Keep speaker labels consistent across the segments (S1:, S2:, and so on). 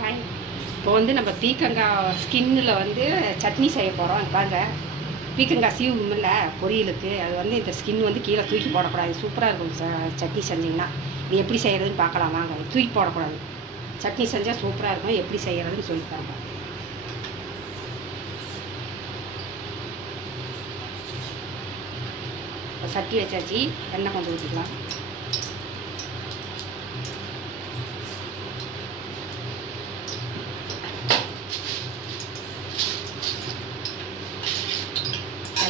S1: பாய் இப்போ வந்து நம்ம பீக்கங்காய் ஸ்கின்னில் வந்து சட்னி செய்ய போகிறோம் பாருங்க பீக்கங்காய் சீவுமில்ல பொரியலுக்கு. அது வந்து இந்த ஸ்கின் வந்து கீழே தூக்கி போடக்கூடாது. சூப்பராக இருக்கும் ச- சட்னி செஞ்சிங்கன்னா. இது எப்படி செய்கிறதுன்னு பார்க்கலாம் வாங்க. தூக்கி போடக்கூடாது. சட்னி செஞ்சால் சூப்பராக இருக்கும் எப்படி செய்கிறதுன்னு சொல்லித்தாங்க சட்டி வச்சாச்சு எண்ணெய் கொண்டு ஊற்றிக்கலாம்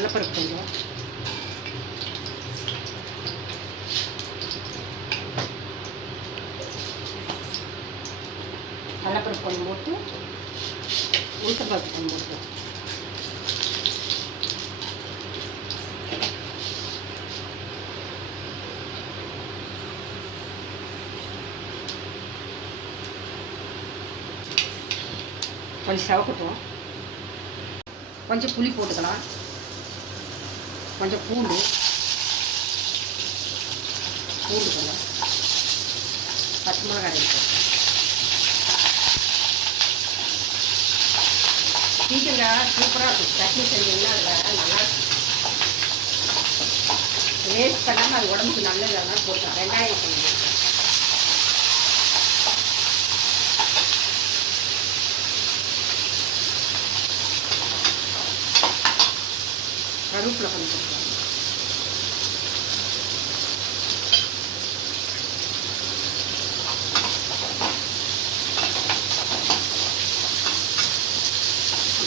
S1: கடலப்பருப்பு கொஞ்சம். கடலப்பருப்பு கொஞ்சம் போட்டு உளுத்தப்பருப்பு கொஞ்சம் போட்டு. கொஞ்சம் செவக்கட்டும் கொஞ்சம் புளி போட்டுக்கலாம். கொஞ்சம் பூண்டு. பூண்டு கொஞ்சம். பச்சை மிளகாய் இருக்கு பீக்கங்காய் சூப்பராக இருக்கும். சட்னி செஞ்சீங்கன்னா அதில் நல்லா வேஸ்ட் பண்ணாமல் அது உடம்புக்கு நல்லது. அதனால் போட்டோம் வெங்காயம் கொஞ்சம். கருவேப்பிலை கொஞ்சம்.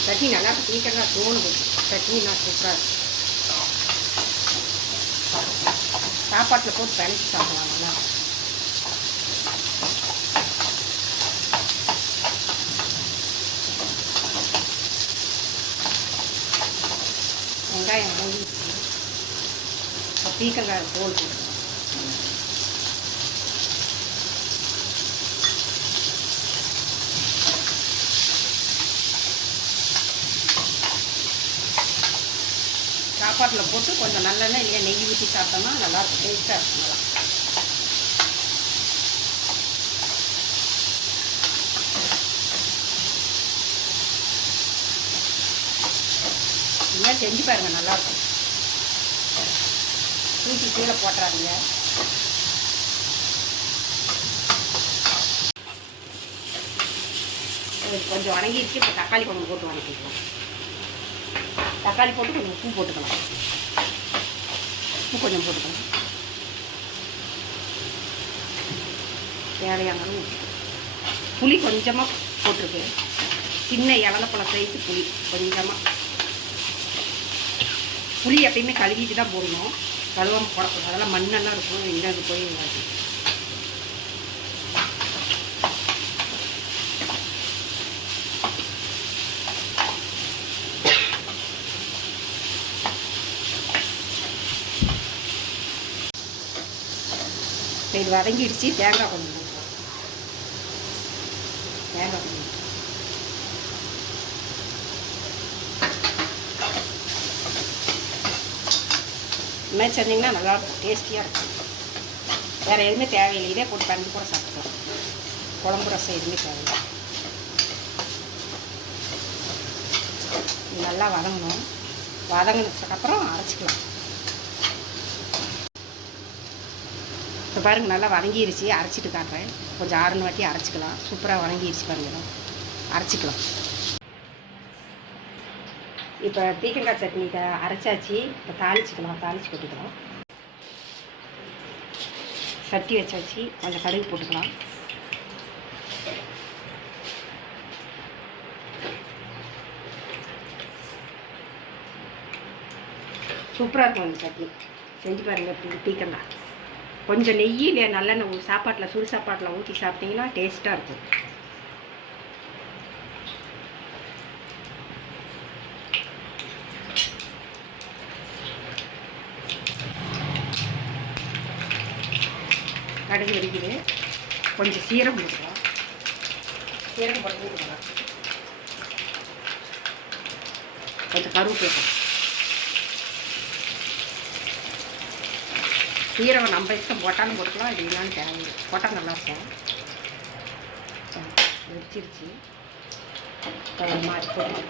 S1: சட்னி நல்லா சீக்கிரமாக தோணுது. சட்னினா சூப்பராக இருக்கும் சாப்பாட்டில் போட்டு பிணைச்சி சாப்பிடலாம் நல்லா வெங்காயம் மூடி இப்போ பீக்கங்காய் போட்டு சாப்பாட்டில் போட்டு கொஞ்சம் நல்லெண்ணெய் இல்லையா நெய் ஊற்றி சாப்பிட்டோம்னா நல்லாயிருக்கும் டேஸ்ட்டாக இருக்கும். நல்லா இந்த செஞ்சு பாருங்க நல்லாயிருக்கும் தூக்கி கீழே போட்டுறாதீங்க. கொஞ்சம் வணங்கிடுச்சு இப்போ தக்காளி கொஞ்சம் போட்டு வணக்கிக்கலாம். தக்காளி போட்டு கொஞ்சம் உப்பு போட்டுக்கலாம். உப்பு கொஞ்சம் போட்டுக்கலாம். தேவையான அளவு உப்பு. புளி கொஞ்சமாக போட்டிருக்கு. சின்ன இலந்தப்பழம் சைஸு புளி கொஞ்சமாக புளி எப்பயுமே கழுவிட்டு தான் போடணும். கழுவாமல் போடக்கூடாது அதெல்லாம் மண்ணெல்லாம் இருக்கும். எங்கே அது போய் இப்போ இது வதங்கிடுச்சு தேங்காய் கொஞ்சம் தேங்காய் கொஞ்சம் இந்த மாதிரி செஞ்சிங்கன்னா நல்லாயிருக்கும் டேஸ்டியாக இருக்கும் வேறு எதுவுமே தேவையில்லை இதே போட்டு தண்ணி கூட சாப்பிட்டுக்கலாம் குழம்பு ரசம் எதுவுமே தேவையில்லை நல்லா வதங்கணும் வதங்கினதுக்கப்புறம் அரைச்சிக்கலாம் இப்போ பாருங்க நல்லா வதங்கிருச்சு. அரைச்சிட்டு காட்டுறேன். கொஞ்சம் ஆறுனு வாட்டி அரைச்சிக்கலாம். சூப்பராக வதங்கிருச்சு பாருங்க. அரைச்சிக்கலாம். இப்போ பீக்கங்காய் சட்னி அரைச்சாச்சு. இப்போ தாளிச்சிக்கலாம். தாளிச்சு கொட்டிக்கலாம் சட்டி வச்சாச்சு. கொஞ்சம் கடுகு போட்டுக்கலாம். சூப்பராக இருக்கும் அந்த சட்னி. செஞ்சு பாருங்கள் பீக்கங்காய். கொஞ்சம் நெய் இல்லையா நல்லெண்ணெய் சாப்பாட்டில் சுடு சாப்பாட்டில் ஊற்றி சாப்பிட்டீங்கன்னா டேஸ்ட்டாக இருக்கும். கடுகு வெடிக்குது. கொஞ்சம் சீரகம் போட்டுக்கலாம். சீரகம் போட்டு கொஞ்சம் கருவேப்பிலை சீரகம் நம்ம இஷ்டம் போட்டாலும் போட்டுக்கலாம் இது இல்லைன்னு தேவையில்லை போட்டால் நல்லா இருக்கும். வெடிச்சிருச்சு. மாதிரி போட்டு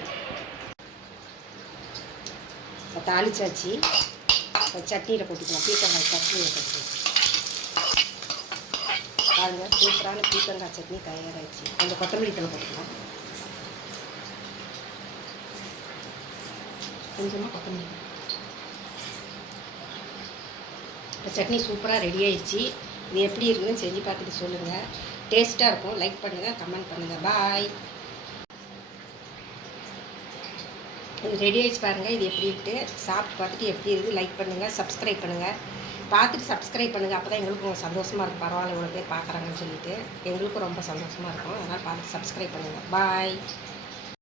S1: இப்போ தாளிச்சாச்சு. சட்னியில் போட்டுக்கலாம். பீக்கங்காய் சட்னியை போட்டுக்கலாம். பாருங்கள் சூப்பரான பீக்கங்காய் சட்னி தயாராகிடுச்சு கொஞ்சம் கொத்தமல்லி தலை போட்டுக்கலாம். கொஞ்சமாக கொத்தமல்லி இப்போ சட்னி சூப்பராக ரெடி ஆயிடுச்சு. இது எப்படி இருக்குதுன்னு செஞ்சு பார்த்துட்டு சொல்லுங்கள் டேஸ்ட்டாக இருக்கும். லைக் பண்ணுங்கள் கமெண்ட் பண்ணுங்கள் பாய் இது ரெடி ஆயிடுச்சு பாருங்கள் இது எப்படி இருக்கு? சாப்பிட்டு பார்த்துட்டு எப்படி இருக்குது லைக் பண்ணுங்கள் சப்ஸ்கிரைப் பண்ணுங்கள் பார்த்துட்டு சப்ஸ்கிரைப் பண்ணுங்கள் அப்போ தான் எங்களுக்கும் சந்தோஷமாக இருக்கும். பரவாயில்ல இவ்வளோ பேர் பார்க்குறாங்கன்னு சொல்லிட்டு. எங்களுக்கும் ரொம்ப சந்தோஷமாக இருக்கும். அதனால் பார்த்துட்டு சப்ஸ்கிரைப் பண்ணுங்கள் பாய்